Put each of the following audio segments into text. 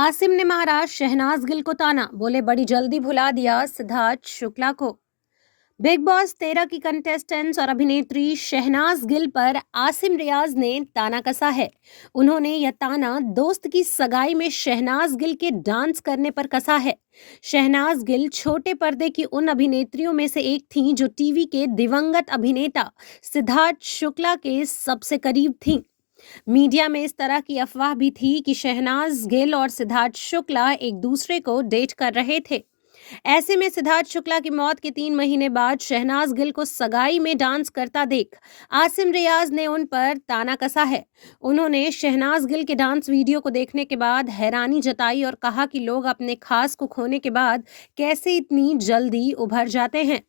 आसिम ने मारा शहनाज गिल को ताना, बोले बड़ी जल्दी भुला दिया सिद्धार्थ शुक्ला को। बिग बॉस 13 की कंटेस्टेंट्स और अभिनेत्री शहनाज गिल पर आसिम रियाज ने ताना कसा है। उन्होंने यह ताना दोस्त की सगाई में शहनाज गिल के डांस करने पर कसा है। शहनाज गिल छोटे पर्दे की उन अभिनेत्रियों में से एक थीं जो टीवी के दिवंगत अभिनेता सिद्धार्थ शुक्ला के सबसे करीब थीं। मीडिया में इस तरह की अफवाह भी थी कि शहनाज गिल और सिद्धार्थ शुक्ला एक दूसरे को डेट कर रहे थे। ऐसे में सिद्धार्थ शुक्ला की मौत के 3 महीने बाद शहनाज गिल को सगाई में डांस करता देख आसिम रियाज ने उन पर ताना कसा है। उन्होंने शहनाज गिल के डांस वीडियो को देखने के बाद हैरानी जताई और कहा कि लोग अपने खास को खोने के बाद कैसे इतनी जल्दी उभर जाते हैं।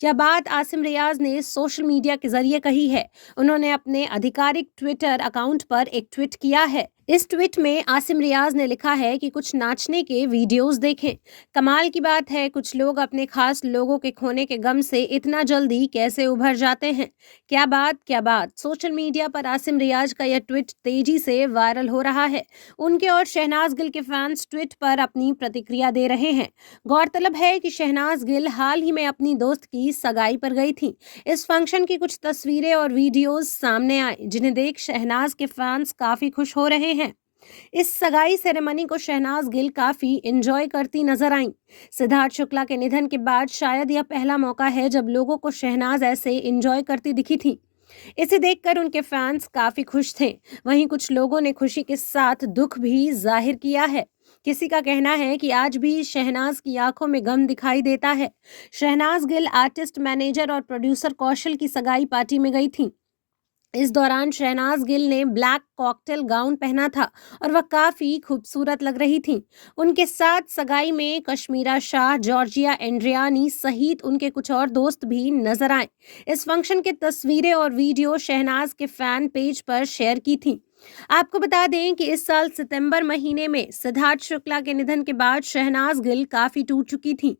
यह बात आसिम रियाज ने सोशल मीडिया के जरिए कही है। उन्होंने अपने आधिकारिक ट्विटर अकाउंट पर एक ट्वीट किया है। इस ट्वीट में आसिम रियाज ने लिखा है कि कुछ नाचने के वीडियोस देखें। कमाल की बात है, कुछ लोग अपने खास लोगों के खोने के गम से इतना जल्दी कैसे उभर जाते हैं। क्या बात क्या बात। सोशल मीडिया पर आसिम रियाज का यह ट्वीट तेजी से वायरल हो रहा है। उनके और शहनाज गिल के फैंस ट्वीट पर अपनी प्रतिक्रिया दे रहे हैं। गौरतलब है कि शहनाज गिल हाल ही में अपनी दोस्त की सगाई पर गई थी। इस फंक्शन की कुछ तस्वीरें और वीडियोस सामने आए, जिन्हें देख शहनाज के फैंस काफी खुश हो रहे हैं। इस सगाई सेरेमनी को शहनाज गिल काफी एंजॉय करती नजर आईं। सिद्धार्थ शुक्ला के निधन के बाद शायद यह पहला मौका है जब लोगों को शहनाज ऐसे एंजॉय करती दिखी थी। इसे देखकर उनके फैंस काफी खुश थे। वहीं कुछ लोगों ने खुशी के साथ दुख भी जाहिर किया है। किसी का कहना है कि आज भी शहनाज की आंखों में गम दिखाई देता है। शहनाज गिल आर्टिस्ट, मैनेजर और प्रोड्यूसर कौशल की सगाई पार्टी में गई थी। इस दौरान शहनाज गिल ने ब्लैक कॉकटेल गाउन पहना था और वह काफी खूबसूरत लग रही थीं। उनके साथ सगाई में कश्मीरा शाह, जॉर्जिया एंड्रियानी सहित उनके कुछ और दोस्त भी नजर आए। इस फंक्शन की तस्वीरें और वीडियो शहनाज के फैन पेज पर शेयर की थी। आपको बता दें कि इस साल सितंबर महीने में सिद्धार्थ शुक्ला के निधन के बाद शहनाज गिल काफी टूट चुकी थी।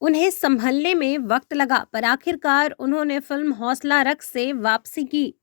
उन्हें संभलने में वक्त लगा, पर आखिरकार उन्होंने फिल्म हौसला रख से वापसी की।